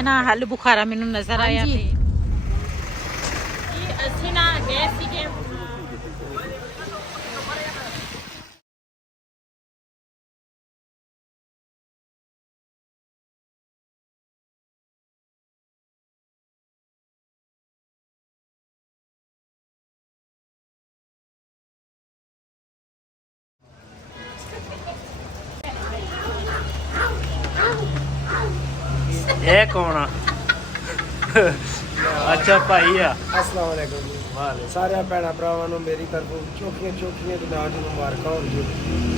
ਇੱਥੇ ਨਾ ਹੱਲ ਬੁਖਾਰਾ ਮੈਨੂੰ ਨਜ਼ਰ ਆਇਆ ਤੇ ਅਸੀਂ ਨਾ ਗਏ ਸੀਗੇ ਇਹ ਕੌਣ ਆ? ਅੱਛਾ ਭਾਈ ਆ। अस्सलाम वालेकुम जी। सारे भैन भरावां ਨੂੰ ਮੇਰੀ ਤਰਫੋਂ ਚੋਖੀਆਂ ਚੋਖੀਆਂ ਦਿਨਾਂ ਦੀ ਮੁਬਾਰਕਾਂ ਹੋਣ ਜੀ।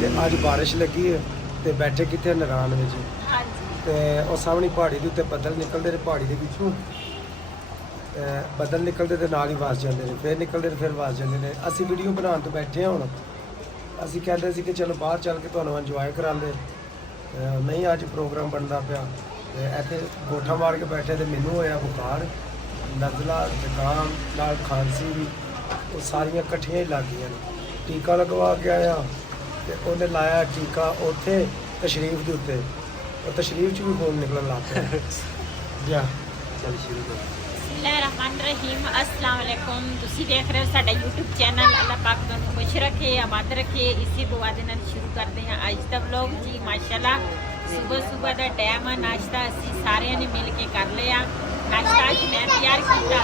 ਤੇ ਅੱਜ ਬਾਰਿਸ਼ ਲੱਗੀ ਹੈ ਤੇ ਬੈਠੇ ਕਿੱਥੇ ਨਰਾਨ ਵਿੱਚ। ਹਾਂਜੀ ਤੇ ਉਹ ਸਾਹਮਣੀ ਪਹਾੜੀ ਦੇ ਉੱਤੇ ਬੱਦਲ ਨਿਕਲਦੇ ਨੇ ਪਹਾੜੀ ਦੇ ਵਿੱਚੋਂ। ਬੱਦਲ ਨਿਕਲਦੇ ਤੇ ਨਾਲ ਹੀ ਵਸ ਜਾਂਦੇ ਨੇ, ਫਿਰ ਨਿਕਲਦੇ ਨੇ ਫਿਰ ਵਸ ਜਾਂਦੇ ਨੇ। ਅਸੀਂ ਵੀਡੀਓ ਬਣਾਉਣ ਤੋਂ ਬੈਠੇ ਹਾਂ ਹੁਣ। ਅਸੀਂ ਕਹਿੰਦੇ ਸੀ ਕਿ ਚਲੋ ਬਾਹਰ ਚੱਲ ਕੇ ਤੁਹਾਨੂੰ ਇੰਜੋਏ ਕਰਾਉਂਦੇ, ਨਹੀਂ ਅੱਜ ਪ੍ਰੋਗਰਾਮ ਬਣਦਾ ਪਿਆ। ਤੇ ਇੱਥੇ ਗੋਠਾ ਮਾਰ ਕੇ ਬੈਠੇ ਤੇ ਮੈਨੂੰ ਹੋਇਆ ਬੁਖਾਰ, ਨਜ਼ਲਾ, ਜ਼ੁਕਾਮ ਨਾਲ ਖਾਂਸੀ ਵੀ, ਉਹ ਸਾਰੀਆਂ ਇਕੱਠੀਆਂ ਹੀ ਲੱਗ ਗਈਆਂ ਨੇ। ਟੀਕਾ ਲਗਵਾ ਕੇ ਆਇਆ ਤੇ ਉਹਨੇ ਲਾਇਆ ਟੀਕਾ ਉੱਥੇ ਤਸ਼ਰੀਫ ਦੇ ਉੱਤੇ, ਉਹ ਤਸ਼ਰੀਫ 'ਚ ਵੀ ਖੂਨ ਨਿਕਲਣ ਲੱਗ ਪਿਆ। ਜਾ ਚੱਲ ਸ਼ੁਰੂ ਕਰ। ਬਿਸਮਿल्लाहिर्रहमानिर्रहीम अस्सलाम वालेकुम। ਤੁਸੀਂ ਦੇਖ ਰਹੇ ਹੋ ਸਾਡਾ YouTube ਚੈਨਲ। ਅੱਲਾਹ ਪਾਕ ਤੁਹਾਨੂੰ ਖੁਸ਼ ਰੱਖੇ, ਆਬਾਦ ਰੱਖੇ। ਇਸੇ ਦੁਆ ਦੇ ਨਾਲ ਸ਼ੁਰੂ ਕਰਦੇ ਹਾਂ ਅੱਜ ਦਾ ਵਲੌਗ ਜੀ। ਮਾਸ਼ਾਅੱਲਾ ਸਵੇਰ ਦਾ ਟਾਈਮ ਆ, ਨਾਸ਼ਤਾ ਅਸੀਂ ਸਾਰਿਆਂ ਨੇ ਮਿਲ ਕੇ ਕਰ ਲਿਆ। ਨਾਸ਼ਤਾ ਅੱਜ ਮੈਂ ਤਿਆਰ ਕੀਤਾ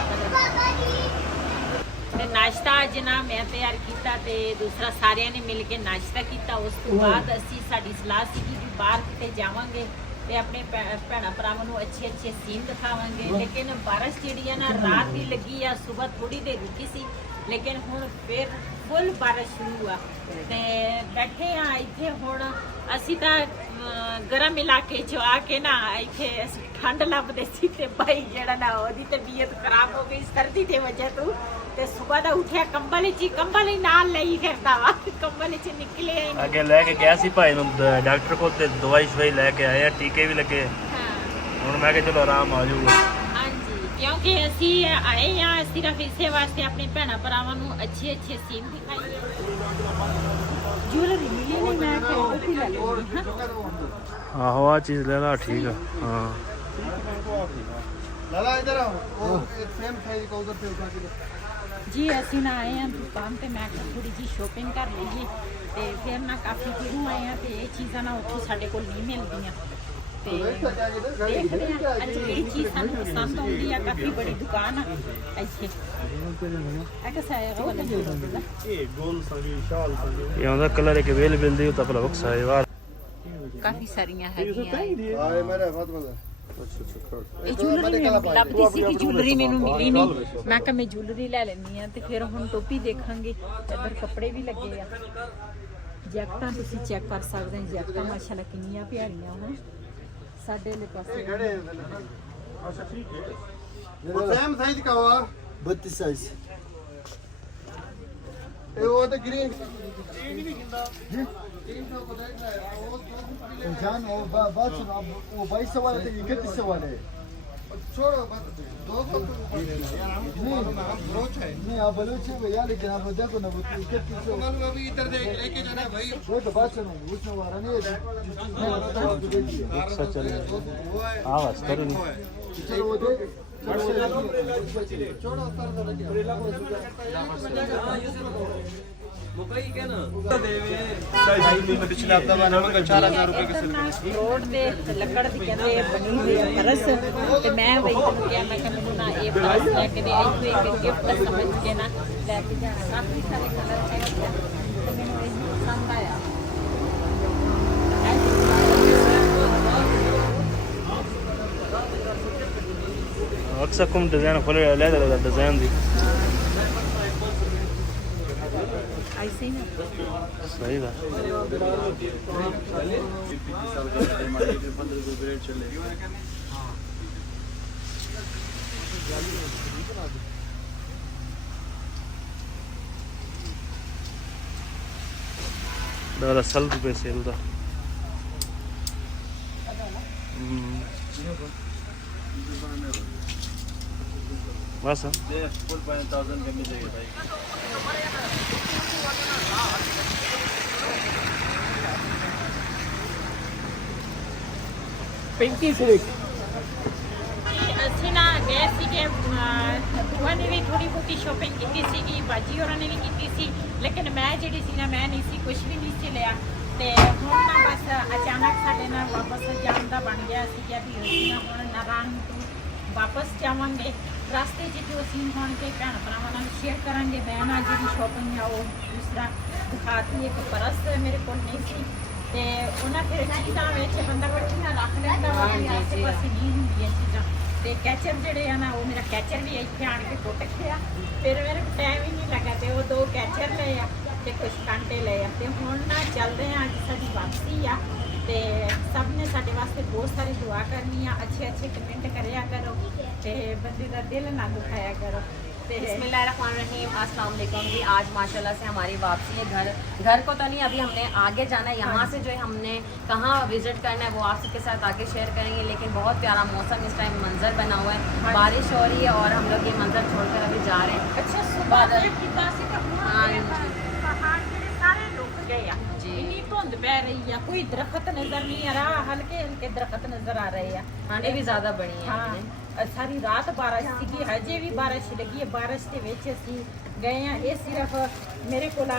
ਤੇ ਨਾਸ਼ਤਾ ਅੱਜ ਨਾ ਮੈਂ ਤਿਆਰ ਕੀਤਾ ਤੇ ਦੂਸਰਾ ਸਾਰਿਆਂ ਨੇ ਮਿਲ ਕੇ ਨਾਸ਼ਤਾ ਕੀਤਾ। ਉਸ ਤੋਂ ਬਾਅਦ ਅਸੀਂ ਸਾਡੀ ਸਲਾਹ ਸੀਗੀ ਵੀ ਬਾਹਰ ਕਿਤੇ ਜਾਵਾਂਗੇ ਤੇ ਆਪਣੇ ਭੈਣਾਂ ਭਰਾਵਾਂ ਨੂੰ ਅੱਛੇ ਸੀਨ ਦਿਖਾਵਾਂਗੇ। ਲੇਕਿਨ ਬਾਰਿਸ਼ ਜਿਹੜੀ ਆ ਨਾ ਰਾਤ ਦੀ ਲੱਗੀ ਆ, ਸਵੇਰ ਥੋੜੀ ਦੇਰ ਰੁਕੀ ਸੀ, ਲੇਕਿਨ ਹੁਣ ਫਿਰ ਫੁੱਲ ਬਾਰਿਸ਼ ਸ਼ੁਰੂ ਆ ਤੇ ਬੈਠੇ ਆ ਇੱਥੇ। ਹੁਣ ਅਸੀਂ ਤਾਂ ਗਰਮ ਇਲਾਕੇ 'ਚ ਆ ਕੇ ਨਾ ਇੱਥੇ ਅਸੀਂ ਠੰਡ ਲੱਭਦੇ ਸੀ ਤੇ ਭਾਈ ਜਿਹੜਾ ਨਾ ਉਹਦੀ ਤਬੀਅਤ ਖਰਾਬ ਹੋ ਗਈ ਸਰਦੀ ਦੀ ਵਜ੍ਹਾ ਤੋਂ। ਤੇ ਸਵੇਰ ਦਾ ਉੱਠਿਆ ਕੰਬਲ ਹੀ ਨਾਲ ਲਈ ਫਿਰਦਾ ਵਾ, ਕੰਬਲ 'ਚ ਨਿਕਲੇ ਹੀ ਨਹੀਂ। ਅੱਗੇ ਲੈ ਕੇ ਗਿਆ ਸੀ ਭਾਈ ਨੂੰ ਡਾਕਟਰ ਕੋਲ ਤੇ ਦਵਾਈ ਸ਼ਵਾਈ ਲੈ ਕੇ ਆਏ ਆ, ਟੀਕੇ ਵੀ ਲੱਗੇ। ਹਾਂ ਹੁਣ ਮੈਂ ਕਿਹਾ ਚਲੋ ਆਰਾਮ ਆ ਜਾਊਗਾ। ਹਾਂਜੀ, ਕਿਉਂਕਿ ਅਸੀਂ ਆਏ ਆ ਸਿਰਫ ਇਸੇ ਵਾਸਤੇ ਆਪਣੇ ਭੈਣਾਂ ਭਰਾਵਾਂ ਨੂੰ ਅੱਛੇ ਸੀਨ ਦਿਖਾਈਏ। ਜੁਐਲਰੀ ਮਿਲੀ ਨਹੀਂ, ਮੈਂ ਕਿਹਾ ਲੈ ਲਵਾਂ। ਆਹੋ ਆ ਚੀਜ਼ ਲੈ ਲਾ, ਠੀਕ ਆ। ਹਾਂ लाला इधर आओ, वो फ्रेम खाएगा उधर से उठा के। ਜੀ ਅਸੀਂ ਨਾ ਆਏ ਆ ਦੁਕਾਨ ਤੇ, ਮੈਂ ਕਿਹਾ ਥੋੜੀ ਜੀ ਸ਼ੋਪਿੰਗ ਕਰ ਲਈਏ ਤੇ ਫਿਰ ਨਾ ਕਾਫੀ ਦੂਰੋਂ ਆਏ ਆ ਤੇ ਇਹ ਚੀਜ਼ਾਂ ਨਾ ਉੱਥੇ ਸਾਡੇ ਕੋਲ ਨਹੀਂ ਮਿਲਦੀਆਂ ਤੇ ਦੇਖਦੇ ਆ ਅੱਜ ਇਹ ਚੀਜ਼ ਸਾਨੂੰ ਪਸੰਦ ਆਉਂਦੀ ਆ। ਕਾਫੀ ਬੜੀ ਦੁਕਾਨ ਆ ਇੱਥੇ। ਇਹ ਕਿਹਦਾ ਹੈ ਵਾਲਾ ये गोल संगी शाल संगी ਇਹ ਆਉਂਦਾ ਕਲਰ ਇੱਕ ਅਵੇਲੇਬਲ ਦੀ ਤਾਂ ਭਲਾ ਬਕਸਾ ਹੈ ਵਾਰ। ਕਾਫੀ ਸਾਰੀਆਂ ਹੈਗੀਆਂ। आए मेरे फातिमा दा। ਇਹ ਜੁਐਲਰੀ ਲੱਭਦੀ ਸੀ ਕਿ ਜੁਐਲਰੀ ਮੈਨੂੰ ਮਿਲੀ ਨਹੀਂ। ਮੈਂ ਕਿਹਾ ਮੈਂ ਜੁਐਲਰੀ ਲੈ ਲੈਂਦੀ ਆ ਤੇ ਫਿਰ ਹੁਣ ਟੋਪੀ ਦੇਖਾਂਗੇ। ਇੱਧਰ ਕੱਪੜੇ ਵੀ ਲੱਗੇ ਆ। ਜੈਕਟਾਂ ਤੁਸੀਂ ਚੈੱਕ ਕਰ ਸਕਦੇ ਹੋ, ਜੈਕਟਾਂ ਮਾਸ਼ਾਅੱਲਾ ਕਿੰਨੀਆਂ ਪਿਆਰੀਆਂ ਹਨ। ਸਾਡੇ ਵਾਲੇ ਪਾਸੇ अच्छा ठीक है। वो सेम साइज का हुआ 32 साइज। ये वो तो ग्रीन जान वो बात सुनो, वो 2200 वाला था, 3100 वाला है। छोड़ो बात, 200 यार हम बलोच है। नहीं आप बलूच है भैया, लेकिन आप देखो ना वो 3100। अभी इधर देख लेके जाना है भाई। वो तो बात सुनो, उसमें वाला नहीं है जिस चीज में आता है वो देखिए। बक्सा चल वो है आवाज करो नहीं। चलो वो दे, चलो वो दे। छोड़ो पिछले हफ्ता मैंने 4000 रुपए की सिलाई। ਰੋਡ ਦੇ ਲੱਕੜ ਦੀ ਕਹਿੰਦੇ ਬਣੀ ਹੋਈ ਆ ਪਰਸ ਤੇ ਮੈਂ ਬਈ ਤੈਨੂੰ ਕਿਹਾ ਮੈਂ ਕਿ ਮੈਨੂੰ ਨਾ ਇਹ ਪਰਸ ਲੈ ਕੇ ਦੇ, ਇੱਥੇ ਇੱਕ ਗਿਫਟ ਸਮਝ ਕੇ ਨਾ ਲੈ ਕੇ ਜਾਣਾ। ਕਾਫੀ ਸਾਰੇ ਕਲਰ ਹੈਗੇ ਆ ਤੇ ਮੈਨੂੰ ਇਹ ਪਸੰਦ ਆਇਆ। ਅਕਸਰ ਕੁਮ ਡਿਜ਼ਾਈਨ ਖੋਲੇ ਲੈ ਲੈ ਡਿਜ਼ਾਈਨ ਦੀ ऐसे ही ना ਸਹੀ ਦਾ। ਡਾਲਾ ਸਲ ਰੁਪਏ ਸੇਲ ਦਾ। बस फुल 5000 का मिलेगा भाई। पिंकी सिल्क ਅਸੀਂ ਨਾ ਗਏ ਸੀਗੇ ਭੂਆ ਨੇ ਵੀ ਥੋੜੀ ਬਹੁਤੀ ਸ਼ੋਪਿੰਗ ਕੀਤੀ ਸੀਗੀ, ਬਾਜੀ ਹੋਰਾਂ ਨੇ ਵੀ ਕੀਤੀ ਸੀ, ਲੇਕਿਨ ਮੈਂ ਜਿਹੜੀ ਸੀ ਨਾ ਮੈਂ ਨਹੀਂ ਸੀ ਕੁਝ ਵੀ ਨਹੀਂ ਸੀ ਲਿਆ। ਤੇ ਹੁਣ ਨਾ ਬਸ ਅਚਾਨਕ ਸਾਡੇ ਨਾਲ ਵਾਪਸ ਜਾਣ ਦਾ ਬਣ ਗਿਆ ਸੀਗਾ ਵੀ ਅਸੀਂ ਨਾ ਹੁਣ ਨਾਰਾਇਣ ਤੋਂ ਵਾਪਸ ਜਾਵਾਂਗੇ। ਰਸਤੇ 'ਚ ਜੋ ਸੀਨ ਹੋਣਗੇ ਭੈਣ ਭਰਾਵਾਂ ਨਾਲ ਸ਼ੇਅਰ ਕਰਾਂਗੇ। ਮੈਂ ਨਾ ਜਿਹੜੀ ਸ਼ੋਪਿੰਗ ਆ ਉਹ ਦੂਸਰਾ ਦਿਖਾਤੀ, ਇੱਕ ਪਰਸ ਮੇਰੇ ਕੋਲ ਨਹੀਂ ਸੀ ਤੇ ਉਹਨਾਂ ਫਿਰ ਚੀਜ਼ਾਂ ਵਿੱਚ ਬੰਦਾ ਇਕੱਠੀਆਂ ਰੱਖ ਲੈਂਦਾ ਵਾ ਕਿ ਆਸੇ ਪਾਸੇ ਨਹੀਂ ਹੁੰਦੀਆਂ ਚੀਜ਼ਾਂ। ਤੇ ਕੈਚਰ ਜਿਹੜੇ ਆ ਨਾ ਉਹ ਮੇਰਾ ਕੈਚਰ ਵੀ ਇੱਥੇ ਆਣ ਕੇ ਟੁੱਟ ਗਿਆ, ਫਿਰ ਮੇਰੇ ਕੋਲ ਟਾਈਮ ਹੀ ਨਹੀਂ ਲੱਗਾ ਤੇ ਉਹ 2 ਕੈਚਰ ਲਏ ਆ ਤੇ ਕੁਝ ਕਾਂਟੇ ਲਏ ਆ। ਤੇ ਹੁਣ ਨਾ ਚੱਲਦੇ ਆ, ਅੱਜ ਸਾਡੀ ਵਾਪਸੀ ਆ ਤੇ ਸਭ ਨੇ ਸਾਡੇ ਵਾਸਤੇ ਬਹੁਤ ਸਾਰੀ ਦੁਆ करनी है, अच्छे कमेंट करिया करो ते बंदे का दिल ना दुखाया करो। बिस्मिल्लाहिर्रहमानिर्रहीम, अस्सलाम वालेकुम जी। आज माशाल्लाह से हमारी वापसी है। घर को तो नहीं, अभी हमने आगे जाना है। यहाँ से जो है हमने कहाँ विजिट करना है वो आप सबके साथ आगे शेयर करेंगे। लेकिन बहुत प्यारा मौसम इस टाइम मंजर बना हुआ है, बारिश हो रही है और हम लोग ये मंजर छोड़कर अभी जा रहे हैं। अच्छा सुबह पहाड़ ਜਿਹੜੇ ਸਾਰੇ ਰੁਕ ਗਏ ਆ ਜੀ। ਇੰਨੀ ਧੁੰਦ ਪੈ ਰਹੀ ਆ, ਕੋਈ ਦਰਖਤ ਨਜ਼ਰ ਨਹੀਂ ਆ ਰਹਾ, ਹਲਕੇ ਹਲਕੇ ਦਰਖਤ ਨਜ਼ਰ ਆ ਰਹੇ ਆ। ठंडी भी ज़्यादा बड़ी है। ਹਾਂ ਸਾਰੀ ਰਾਤ ਬਾਰਿਸ਼ ਸੀਗੀ, ਹਜੇ ਵੀ ਬਾਰਿਸ਼ ਲੱਗੀ ਹੈ। ਬਾਰਿਸ਼ ਦੇ ਵਿੱਚ ਅਸੀਂ ਗਏ ਆ। ਇਹ ਸਿਰਫ ਮੇਰੇ ਕੋਲ ਆ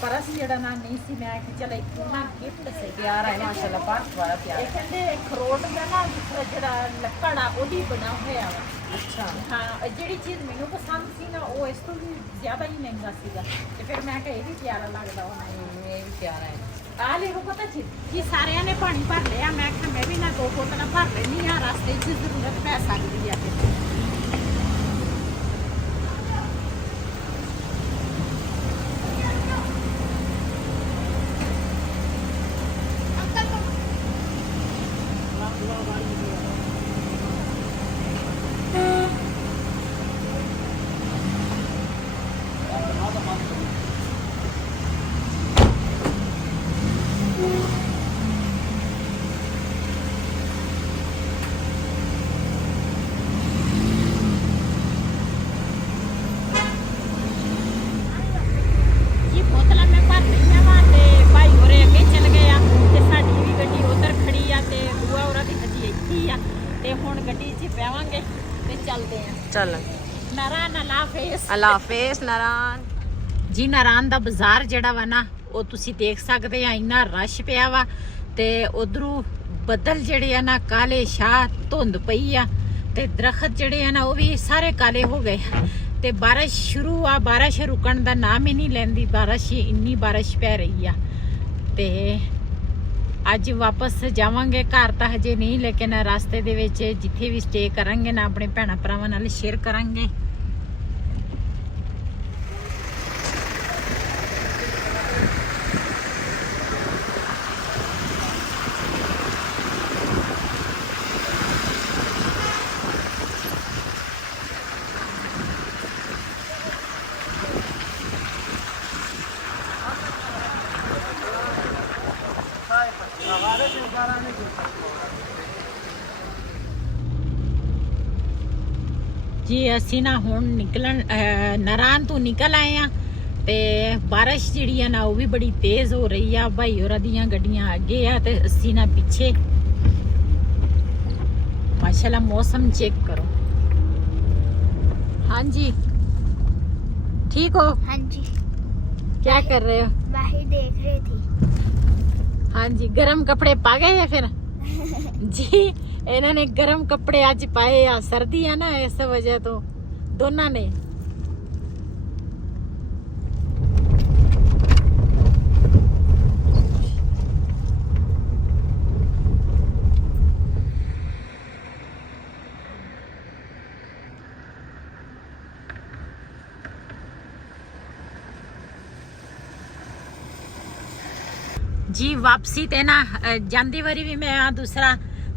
ਪਰਸ ਜਿਹੜਾ ਨਾ ਨਹੀਂ ਸੀ, ਮੈਂ ਕਿ ਚਲ ਇੱਕ ਨਾ ਗਿਫਟ ਸੀ प्यारा है माशाल्लाह, पार्क बड़ा प्यारा ਇਹ ਕਹਿੰਦੇ ਖਰੋਟ ਦਾ ਨਾ ਜਿਹੜਾ ਲੱਕੜ ਆ ਉਹਦੀ ਬਣਾ ਹੋਇਆ ਵਾ। अच्छा। ਹਾਂ ਜਿਹੜੀ ਚੀਜ਼ ਮੈਨੂੰ ਪਸੰਦ ਸੀ ਨਾ ਉਹ ਇਸ ਤੋਂ ਵੀ ਜ਼ਿਆਦਾ ਹੀ ਮਹਿੰਗਾ ਸੀਗਾ ਤੇ ਫਿਰ ਮੈਂ ਕਿਹਾ ਇਹ ਵੀ ਪਿਆਰਾ ਲੱਗਦਾ ਹੋਣਾ। ये भी प्यारा है। ਆ ਲੈ ਪਤਾ ਜੀ ਸਾਰਿਆਂ ਨੇ ਪਾਣੀ ਭਰ ਲਿਆ, ਮੈਂ ਕਿਹਾ ਮੈਂ ਵੀ ਨਾ 2 ਬੋਤਲਾਂ ਭਰ ਲੈਣੀ ਆ, ਰਸਤੇ 'ਚ ਜ਼ਰੂਰਤ ਪੈ ਸਕਦੀ ਆ ਤੇ ਜੀ ਬੋਤਲਾਂ ਮੈਂ ਭਰ ਲਈਆਂ ਵਾ ਤੇ ਭਾਈ ਹੋਰੇ ਅੱਗੇ ਚਲ ਗਏ ਆ ਤੇ ਸਾਡੀ ਵੀ ਗੱਡੀ ਉਧਰ ਖੜੀ ਆ ਤੇ ਬੂਆ ਹੋਰਾਂ ਦੀ ਹਜੀ ਇੱਥੇ ਹੀ ਆ ਤੇ ਹੁਣ ਗੱਡੀ 'ਚ ਬਹਿਵਾਂਗੇ ਤੇ ਚੱਲਦੇ ਆ। चल ਨਾਰਾਇਣ ਅੱਲਾ ਹਾਫਿਜ਼। अल्लाह हाफिज नारायण ਜੀ ਨਾਰਾਇਣ ਦਾ ਬਾਜ਼ਾਰ ਜਿਹੜਾ ਵਾ ਨਾ ਉਹ ਤੁਸੀਂ ਦੇਖ ਸਕਦੇ ਆ, ਇੰਨਾ ਰਸ਼ ਪਿਆ ਵਾ ਤੇ ਉਧਰੋਂ ਬੱਦਲ ਜਿਹੜੇ ਆ ਨਾ ਕਾਲੇ ਸ਼ਾਹ, ਧੁੰਦ ਪਈ ਆ ਤੇ ਦਰਖਤ ਜਿਹੜੇ ਆ ਨਾ ਉਹ ਵੀ ਸਾਰੇ ਕਾਲੇ ਹੋ ਗਏ ਤੇ ਬਾਰਿਸ਼ ਸ਼ੁਰੂ ਆ, ਬਾਰਿਸ਼ ਰੁਕਣ ਦਾ ਨਾਮ ਹੀ ਨਹੀਂ ਲੈਂਦੀ। ਬਾਰਿਸ਼ ਹੀ ਇੰਨੀ ਬਾਰਿਸ਼ ਪੈ ਰਹੀ ਆ ਤੇ ਅੱਜ ਵਾਪਸ ਜਾਵਾਂਗੇ ਘਰ ਤਾਂ ਹਜੇ ਨਹੀਂ, ਲੇਕਿਨ ਰਸਤੇ ਦੇ ਵਿੱਚ ਜਿੱਥੇ ਵੀ ਸਟੇ ਕਰਾਂਗੇ ਨਾ ਆਪਣੇ ਭੈਣਾਂ ਭਰਾਵਾਂ ਨਾਲ ਸ਼ੇਅਰ ਕਰਾਂਗੇ। ਜੀ ਅਸੀਂ ਨਾ ਹੁਣ ਨਾਰਾਇਣ ਤੋਂ ਨਿਕਲ ਆਏ ਆ ਤੇ ਬਾਰਿਸ਼ ਜਿਹੜੀ ਆ ਨਾ ਉਹ ਵੀ ਬੜੀ ਤੇਜ਼ ਹੋ ਰਹੀ ਆ। ਭਾਈ ਹੋਰਾਂ ਦੀਆਂ ਗੱਡੀਆਂ ਅੱਗੇ ਆ ਤੇ ਅਸੀਂ ਨਾ ਪਿੱਛੇ। ਮਾਸ਼ਾਅੱਲਾ ਮੌਸਮ ਚੈੱਕ ਕਰੋ। ਹਾਂਜੀ ठीक हो? हाँ जी, क्या कर रहे हो? बाहर देख रही थी। हाँ जी, गरम कपड़े पा गए या फिर? जी इन्होंने गरम कपड़े आज पाए या सर्दी है ना इस वजह तो दोनों ने। जी वापसी ते ना जांदी वारी भी मैं दूसरा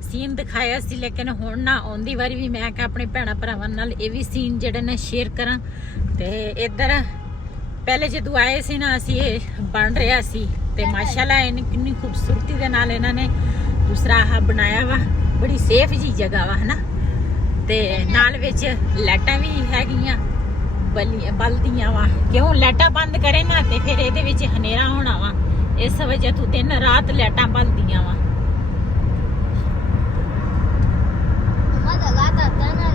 सीन दिखाया सी, लेकिन हुण ना आउंदी वारी भी मैं कि अपने भैणा भरावां नाल ये भी सीन जिहड़े ने शेयर करा। ते इधर पहले जदों आए सी ना असी बन रहा सी ते माशाल्लाह इन्नी कितनी खूबसूरती दे नाल इन्हां ने दूसरा आह बनाया वा। बड़ी सेफ जी जगह वा है ना, ते नाल विच लाइटां भी हैगियां बलदियां वा। क्यों लाइटां बंद करे ना ते फिर इहदे विच हनेरा होना वा, इस वजह तो दिन रात लाइटां बलदियां वा। मजा आता था ना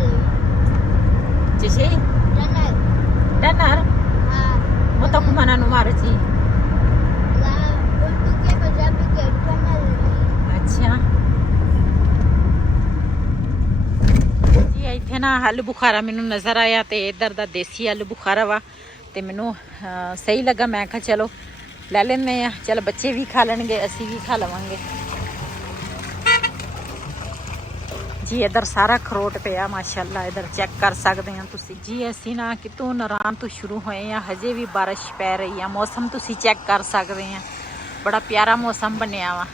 ਨਾ ਆਲੂ ਬੁਖਾਰਾ ਮੈਨੂੰ ਨਜ਼ਰ ਆਇਆ ਤੇ ਇੱਧਰ ਦਾ ਦੇਸੀ ਆਲੂ ਬੁਖਾਰਾ ਵਾ ਤੇ ਮੈਨੂੰ ਸਹੀ ਲੱਗਾ। ਮੈਂ ਕਿਹਾ ਚਲੋ ਲੈ ਲੈਂਦੇ ਆ, ਚਲ ਬੱਚੇ ਵੀ ਖਾ ਲੈਣਗੇ, ਅਸੀਂ ਵੀ ਖਾ ਲਵਾਂਗੇ ਜੀ। ਇੱਧਰ ਸਾਰਾ ਖਰੋਟ ਪਿਆ ਮਾਸ਼ਾਅੱਲਾ, ਇੱਧਰ ਚੈੱਕ ਕਰ ਸਕਦੇ ਆ ਤੁਸੀਂ ਜੀ। ਅਸੀਂ ਨਾ ਕਿਤੋਂ ਨਰਾਨ ਤੋਂ ਸ਼ੁਰੂ ਹੋਏ ਆ, ਹਜੇ ਵੀ ਬਾਰਿਸ਼ ਪੈ ਰਹੀ ਆ। ਮੌਸਮ ਤੁਸੀਂ ਚੈੱਕ ਕਰ ਸਕਦੇ ਆ, ਬੜਾ ਪਿਆਰਾ ਮੌਸਮ ਬਣਿਆ ਵਾ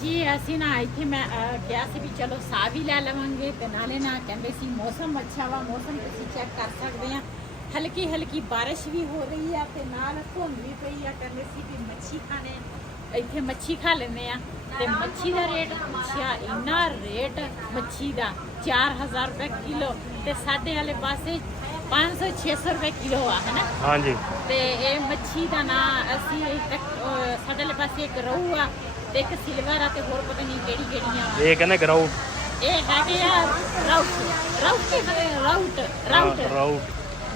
ਜੀ। ਅਸੀਂ ਨਾ ਇੱਥੇ ਮੈਂ ਕਿਹਾ ਸੀ ਵੀ ਚਲੋ ਸਾਹ ਵੀ ਲੈ ਲਵਾਂਗੇ ਤੇ ਨਾਲੇ ਨਾ ਕਹਿੰਦੇ ਸੀ ਮੌਸਮ ਅੱਛਾ ਵਾ। ਮੌਸਮ ਤੁਸੀਂ ਚੈੱਕ ਕਰ ਸਕਦੇ ਆ, ਹਲਕੀ ਹਲਕੀ ਬਾਰਿਸ਼ ਵੀ ਹੋ ਰਹੀ ਆ ਤੇ ਨਾਲ ਧੁੰਦ ਵੀ ਪਈ ਆ। ਕਹਿੰਦੇ ਸੀ ਵੀ ਮੱਛੀ ਖਾਣੇ, ਇੱਥੇ ਮੱਛੀ ਖਾ ਲੈਂਦੇ ਆ ਤੇ ਮੱਛੀ ਦਾ ਰੇਟ ਪੁੱਛਿਆ, ਇੰਨਾ ਰੇਟ ਮੱਛੀ ਦਾ 4000 ਰੁਪਏ ਕਿਲੋ ਤੇ ਸਾਡੇ ਵਾਲੇ ਪਾਸੇ 500-600 ਰੁਪਏ ਕਿਲੋ ਆ, ਹੈ ਨਾ। ਹਾਂਜੀ। ਤੇ ਇਹ ਮੱਛੀ ਦਾ ਨਾਂ ਅਸੀਂ ਸਾਡੇ ਵਾਲੇ ਪਾਸੇ ਇੱਕ ਰਹੂ ਆ ਤੇ ਇੱਕ ਸਿਲਵਰ ਆ ਤੇ ਹੋਰ ਪਤਾ ਨਹੀਂ ਕਿਹੜੀ ਕਿਹੜੀਆਂ ਆ। ਇਹ ਕਹਿੰਦੇ ਗਰਾਊਟ, ਇਹ ਹੈਗੇ ਆ ਰਾਊਟ।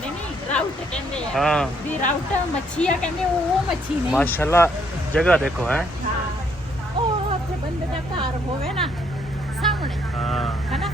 ਨਹੀਂ ਰਾਊਟ ਕਹਿੰਦੇ ਆ। ਹਾਂ ਵੀ ਰਾਊਟ ਮੱਛੀ ਆ ਕਹਿੰਦੇ, ਉਹ ਮੱਛੀ ਨਹੀਂ। ਮਾਸ਼ਾਅੱਲਾ ਜਗ੍ਹਾ ਦੇਖੋ ਹੈ। ਹਾਂ ਉਹ ਉੱਥੇ ਬੰਦੇ ਦਾ ਘਰ ਹੋਵੇ ਨਾ ਸਾਹਮਣੇ, ਹਾਂ ਹੈ ਨਾ।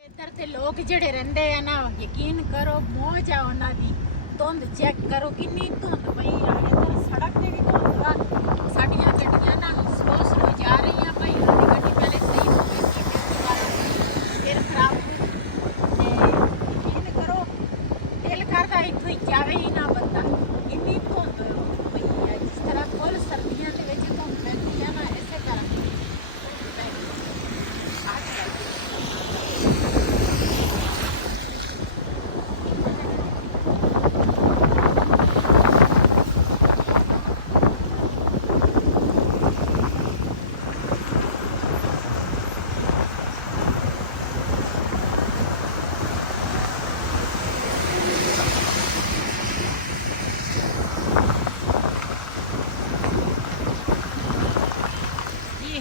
ਇੱਧਰ ਤੇ ਲੋਕ ਜਿਹੜੇ ਰਹਿੰਦੇ ਆ ਨਾ, ਯਕੀਨ ਕਰੋ ਮੌਜ ਆ ਉਹਨਾਂ ਦੀ। ਧੁੰਦ ਚੈੱਕ ਕਰੋ ਕਿੰਨੀ ਧੁੰਦ ਪਈ ਆ। ਇੱਧਰ ਸੜਕ ਤੇ ਵੀ ਧੁੰਦ ਆ, ਸਾਡੀਆਂ ਗੱਡੀਆਂ ਨਾ ਸਲੋ ਜਾ ਰਹੀਆਂ। ਭਾਈ ਉਹਨਾਂ ਦੀ ਗੱਡੀ ਪਹਿਲੇ ਸਹੀ ਹੋ ਗਈ ਸੀ, ਫਿਰ ਖਰਾਬ ਹੋ ਗਈ ਤੇ ਯਕੀਨ ਕਰੋ ਦਿਲ ਕਰਦਾ ਇੱਥੋਂ ਹੀ ਜਾਵੇ ਹੀ ਨਾ ਬੰਦਾ। ਇੰਨੀ ਧੁੰਦ ਪਈ ਆ, ਜਿਸ ਤਰ੍ਹਾਂ ਫੁੱਲ ਸਰਦੀਆਂ ਦੇ ਵਿੱਚ ਧੁੰਦ ਪੈਂਦੀ ਆ ਨਾ, ਇਸੇ ਤਰ੍ਹਾਂ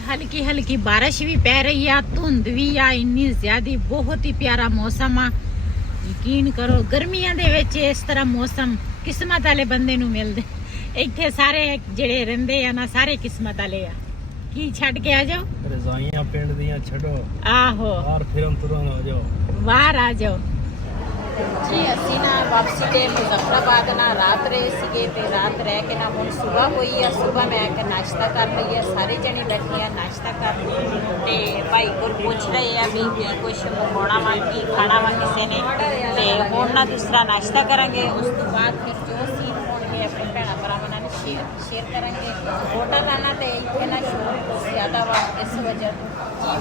हल्की हल्की बारिश भी पै रही है, धुंध भी आ इन्नी ज्यादा, बहुत ही प्यारा मौसम आ। यकीन करो गर्मियां दे विच इस तरह मौसम किस्मत वाले बंदे नूं मिलदे। इत्थे सारे जेड़े रहिंदे आ ना, सारे किस्मत वाले आ। की छड्ड के आ जाओ रजाइयां पिंड दियां छड्डो, आहो बाहर फिरन तुरन आ जाओ, बाहर आ जाओ जी। ਅਸੀਂ ਨਾ ਵਾਪਸੀ ਤੇ ਮੁਜ਼ੱਫਰਾਬਾਦ ਨਾ ਰਾਤ ਰਹੇ ਸੀਗੇ ਤੇ ਰਾਤ ਰਹਿ ਕੇ ਨਾ ਹੁਣ ਸਵੇਰ ਹੋਈ ਆ। ਸਵੇਰ ਮੈਂ ਆ ਕੇ ਨਾਸ਼ਤਾ ਕਰ ਲਈ ਆ, ਸਾਰੇ ਜਣੇ ਬੈਠੇ ਆ ਨਾਸ਼ਤਾ ਕਰਨ ਤੇ ਭਾਈ ਕੋਲ ਪੁੱਛ ਰਹੇ ਆ ਵੀ ਕੀ ਕੁਛ ਮੰਗਵਾਉਣਾ ਵਾ, ਕੀ ਖਾਣਾ ਵਾ ਕਿਸੇ ਨੇ। ਤੇ ਹੁਣ ਨਾ ਦੂਸਰਾ ਨਾਸ਼ਤਾ ਕਰਾਂਗੇ, ਉਸ ਤੋਂ ਬਾਅਦ ਫਿਰ ਜੋ ਸੀਨ ਹੋਣਗੇ ਆਪਣੇ ਭੈਣਾਂ ਭਰਾਵਾਂ ਨਾਲ ਸ਼ੇਅਰ ਕਰਾਂਗੇ। ਹੋਟਲ ਆਣਾ ਤੇ ਇੱਥੇ ਨਾ ਸ਼ੋਰ ਬਹੁਤ ਜ਼ਿਆਦਾ ਵਾ, ਇਸ ਵਜ੍ਹਾ ਜੀ।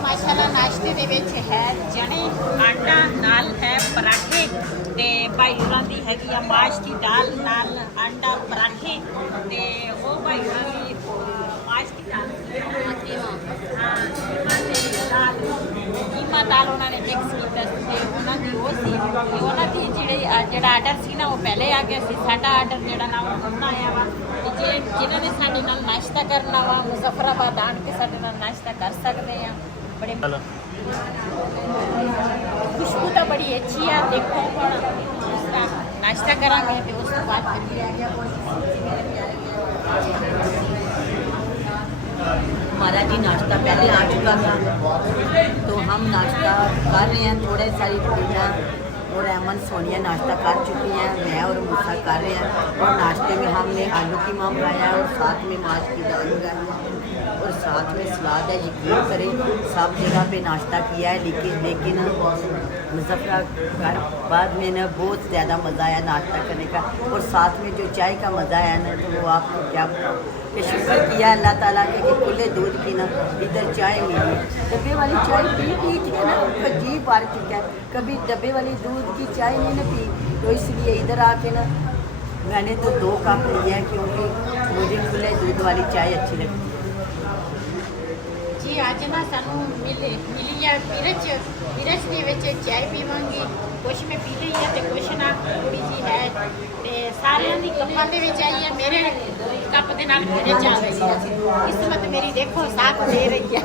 ਮਾਸ਼ਾਅੱਲਾ ਨਾਸ਼ਤੇ ਦੇ ਵਿੱਚ ਹੈ ਚਣੇ, ਆਟਾ, ਨਾਲ ਹੈ ਪਰਾਠੇ ਤੇ ਭਾਈ ਹੋਰਾਂ ਦੀ ਹੈਗੀ ਆ ਮਾਸ਼ ਦੀ ਦਾਲ ਨਾਲ ਆਂਡਾ ਪਰਾਠੇ ਤੇ ਉਹ ਭਾਈ ਹੋਰਾਂ ਦੀ ਮਾਸ਼ ਦੀ ਦਾਲ ਕੀਮਾ ਦਾਲ ਉਹਨਾਂ ਨੇ ਮਿਕਸ ਕੀਤਾ ਤੇ ਉਹਨਾਂ ਦੀ ਉਹ ਸੀ ਤੇ ਉਹਨਾਂ ਦੀ ਜਿਹੜਾ ਆਰਡਰ ਸੀ ਨਾ ਉਹ ਪਹਿਲੇ ਆ ਗਿਆ ਸੀ। ਸਾਡਾ ਆਰਡਰ ਜਿਹੜਾ ਨਾ ਉਹ ਹੁਣ ਆਇਆ ਵਾ ਤੇ ਜਿਨ੍ਹਾਂ ਨੇ ਸਾਡੇ ਨਾਲ ਨਾਸ਼ਤਾ ਕਰਨਾ ਵਾ ਮੁਜ਼ੱਫਰਾਬਾਦ ਆਣ ਕੇ ਸਾਡੇ ਨਾਲ ਨਾਸ਼ਤਾ ਕਰ ਸਕਦੇ ਆ। ਬੜੇ खुशबू तो बड़ी अच्छी है। देखो हम उसका नाश्ता करांगे तो उसके बाद हमारा जी नाश्ता पहले आ चुका था तो हम नाश्ता कर रहे हैं। थोड़े सारी चीज़ें और अमन सोनिया नाश्ता कर चुकी हैं, मैं और मूसा कर रहे हैं। और नाश्ते में हमने आलू कीमा मंगाया और साथ में माश की दाल मंगाई और साथ में सलाद है। यकीन करें सब जगह पे नाश्ता किया है, लेकिन मुजफ्फराबाद में ना बहुत ज़्यादा मज़ा आया नाश्ता करने का। और साथ में जो चाय का मज़ा आया ना, तो वो आपको क्या बताऊँ कि शुक्र किया अल्लाह ताला के कि खुले दूध की ना इधर चाय मिली। डब्बे वाली चाय पी के ना अजीब बार चुका है, कभी डब्बे वाली दूध की चाय नहीं ना पी, तो इसलिए इधर आके ना मैंने तो 2 कप लिया है, क्योंकि मुझे खुले दूध वाली चाय अच्छी लगती है। जी आज ना सानू मिली है विरच ਦੇ ਵਿੱਚ ਚਾय ਪੀਵਾਂਗੇ, ਕੁਛ ਮੈਂ ਪੀ ਲਈ ਹੈ ਤੇ ਕੁਛ ਨਾ ਥੋੜੀ ਜੀ ਹੈ ਤੇ ਸਾਰਿਆਂ ਦੀ ਕੱਪਾਂ ਦੇ ਵਿੱਚ ਆਈ ਹੈ। ਮੇਰੇ ਕੱਪ ਦੇ ਨਾਲ ਮੇਰੇ ਚੱਲ ਰਹੀ ਹੈ। ਕਿਸਮਤ ਮੇਰੀ ਦੇਖੋ ਸਾਥ ਦੇ ਰਹੀ ਹੈ।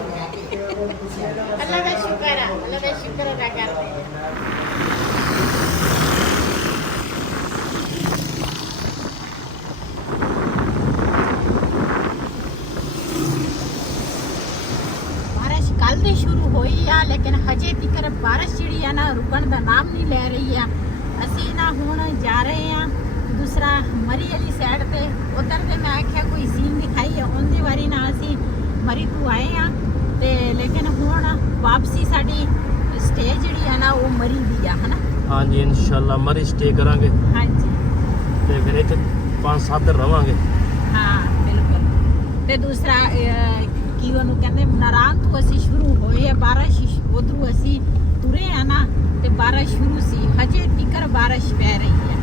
ਅੱਲਾ ਦਾ ਸ਼ੁਕਰ ਹੈ, ਅੱਲਾ ਦਾ ਸ਼ੁਕਰ ਅਦਾ ਕਰਦੇ ਹਾਂ। ਬਾਰਿਸ਼ ਕੱਲ ਦੀ ਸ਼ੁਰੂ ਹੋਈ ਆ, ਲੇਕਿਨ ਹਜੇ ਤੱਕ ਬਾਰਿਸ਼ ਜਿਹੜੀ ਆ ਨਾ ਰੁਕਣ ਦਾ ਨਾਮ ਨਹੀਂ ਲੈ ਰਹੀ ਆ। ਅਸੀਂ ਨਾ ਹੁਣ ਜਾ ਰਹੇ ਆ ਦੂਸਰਾ ਮਰੀ ਵਾਲੀ ਸਾਈਡ ਤੇ। ਉਧਰ ਤੇ ਮੈਂ ਆਖਿਆ ਕੋਈ ਸੀਨ ਦਿਖਾਈ ਆ, ਉਹਦੀ ਵਾਰੀ ਨਾ ਅਸੀਂ ਮਰੀ ਤੋਂ ਆਏ ਆ ਤੇ ਲੇਕਿਨ ਹੁਣ ਵਾਪਸੀ ਸਾਡੀ ਸਟੇ ਜਿਹੜੀ ਆ ਨਾ ਉਹ ਮਰੀ ਦੀ ਆ, ਹਨਾ। ਹਾਂਜੀ ਇਨਸ਼ਾਅੱਲਾ ਮਰੀ ਸਟੇ ਕਰਾਂਗੇ ਹਾਂਜੀ ਤੇ ਫਿਰ ਇੱਥੇ 5-7 ਦਿਨ ਰਵਾਂਗੇ। ਹਾਂ ਬਿਲਕੁਲ। ਤੇ ਦੂਸਰਾ ਕੀ ਉਹਨੂੰ ਕਹਿੰਦੇ ਨਾਰਾਨ ਤੋਂ ਅਸੀਂ ਸ਼ੁਰੂ ਹੋਏ ਆ ਬਾਰਿਸ਼, ਉਧਰੋਂ ਅਸੀਂ ਤੁਰੇ ਆ ਨਾ ਤੇ ਬਾਰਿਸ਼ ਸ਼ੁਰੂ ਸੀ, ਹਜੇ ਤੀਕਰ ਬਾਰਿਸ਼ ਪੈ ਰਹੀ ਹੈ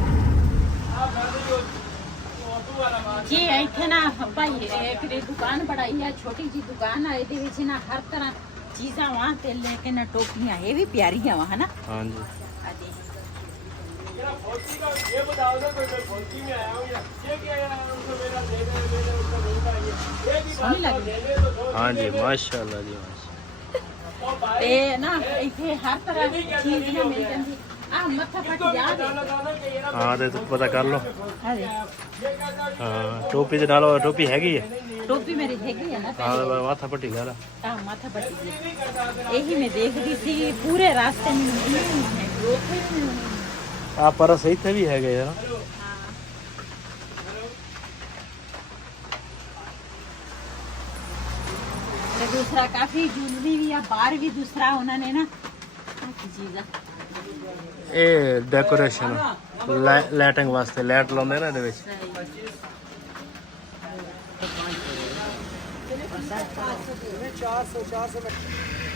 ਜੀ। ਇੱਥੇ ਨਾ ਭਾਈ ਇੱਕ ਦੀ ਦੁਕਾਨ ਬਣਾਈ ਆ, ਛੋਟੀ ਜੀ ਦੁਕਾਨ ਆ, ਇਹਦੇ ਵਿੱਚ ਨਾ ਹਰ ਤਰ੍ਹਾਂ ਚੀਜ਼ਾਂ ਵਾ ਤੇ ਲੇਕਿਨ ਟੋਪੀਆਂ ਇਹ ਵੀ ਪਿਆਰੀਆਂ ਵਾ, ਹਨਾ। ਹਾਂਜੀ ਹਾਂਜੀ ਸੋਹਣੀ ਲੱਗਦੀ ਹਾਂਜੀ ਮਾਸ਼ਾਅੱਲਾ ਜੀ ਮਾਸ਼ਾਅੱਲਾ। ਤੇ ਨਾ ਇੱਥੇ ਹਰ ਤਰ੍ਹਾਂ ਦੀ ਚੀਜ਼ ਨਾ ਮਿਲ ਜਾਂਦੀ ਆ। ਮੱਥਾ ਫਟ ਜਾ ਹਾਂ ਤੇ ਤੂੰ ਪਤਾ ਕਰ ਲਓ। ਅਰੇ ਹਾਂ ਟੋਪੀ ਦੇ ਨਾਲ ਟੋਪੀ ਹੈਗੀ ਹੈ। ਟੋਪੀ ਮੇਰੀ ਹੈਗੀ ਆ ਨਾ ਹਾਂ ਪਹਿਲੇ। ਮਾਥਾ ਪੱਟੀ ਕਰ ਆ ਮਾਥਾ ਪੱਟੀ ਜੀ ਇਹੀ ਮੈਂ ਦੇਖਦੀ ਸੀ ਪੂਰੇ ਰਾਸਤੇ में ਰੋਕ ਹੀ ਨਹੀਂ ਹੋਣੀ। ਆ ਪਰਸ ਇੱਥੇ ਵੀ ਹੈਗੇ ਯਾਰ। ਤੇ ਦੂਸਰਾ ਕਾਫੀ ਜੁਲਰੀ ਵੀ ਆ, ਬਾਹਰ ਵੀ ਦੂਸਰਾ ਉਹਨਾਂ ਨੇ ਨਾ ਕੀ ਚੀਜ਼ ਆ ਇਹ ਡੈਕੋਰੇਸ਼ਨ ਲਾਈਟਿੰਗ ਵਾਸਤੇ ਲਾਈਟ ਲਾਉਂਦੇ ਨਾ ਇਹਦੇ ਵਿੱਚ।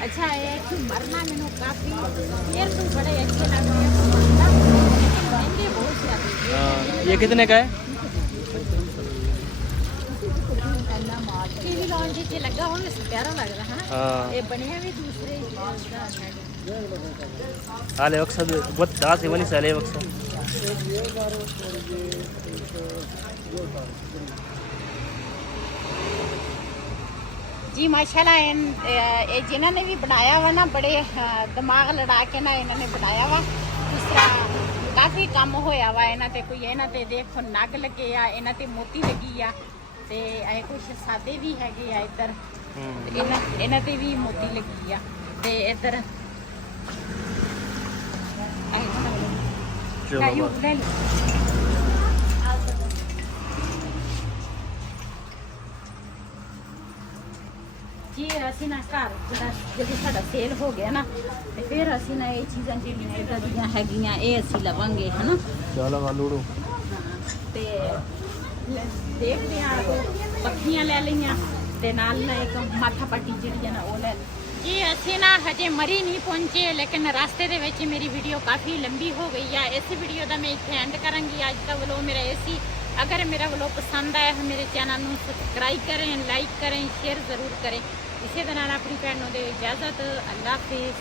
अच्छा है मरना मैंने काफी देर तो बड़े अच्छे लगते हैं, महंगे बहुत ज्यादा। ये कितने का है? टीवी लॉन्च से लगा हुआ प्यारा लग रहा है। हाँ ये बढ़िया भी दूसरे आले वक्सद बहुत दास है वनी साले वक्सद। जी माशाल्लाह जिन्होंने भी बनाया हुआ ना बड़े दिमाग लड़ा के ना इन्होंने बनाया हुआ। दूसरा काफ़ी काम होया वा इन्हों ते कोई इन्हों ते देखो नग लगे आ, इन्हों ते मोती लगी आ ते कुछ सादे भी हैगे आ इधर इन्हों ते भी मोती लगी आ ते इधर जी ਅਸੀਂ ਨਾ ਘਰ ਜਦੋਂ ਸਾਡਾ ਸੇਲ ਹੋ ਗਿਆ ਨਾ ਤੇ ਫਿਰ ਅਸੀਂ ਨਾ ਇਹ ਚੀਜ਼ਾਂ ਜਿਹੜੀਆਂ ਇਦਾਂ ਦੀਆਂ ਹੈਗੀਆਂ ਇਹ ਅਸੀਂ ਲਵਾਂਗੇ, ਹਨਾ। ਚਲੋ ਲੂੜੋ ਤੇ ਦੇਖਦੇ ਆ ਪੱਖੀਆਂ ਲੈ ਲਈਆਂ ਤੇ ਨਾਲ ਨਾ ਇੱਕ ਮਾਥਾ ਪੱਟੀ ਜਿਹੜੀ ਹੈ ਨਾ ਉਹ ਲੈ ਲਈ। ਜੀ ਅਸੀਂ ਨਾ ਹਜੇ ਮਰੀ ਨਹੀਂ ਪਹੁੰਚੇ, ਲੇਕਿਨ ਰਸਤੇ ਦੇ ਵਿੱਚ ਮੇਰੀ ਵੀਡੀਓ ਕਾਫੀ ਲੰਬੀ ਹੋ ਗਈ ਆ। ਇਸ ਵੀਡੀਓ ਦਾ ਮੈਂ ਇੱਥੇ ਐਂਡ ਕਰਾਂਗੀ। ਅੱਜ ਦਾ ਵਲੋਗ ਮੇਰਾ ਇਹ ਸੀ। अगर मेरा व्लॉग पसंद आया है मेरे चैनल को सब्सक्राइब करें, लाइक करें, शेयर ज़रूर करें। इसी तरह अपनी भैनों को इजाज़त। अल्लाह हाफिज़।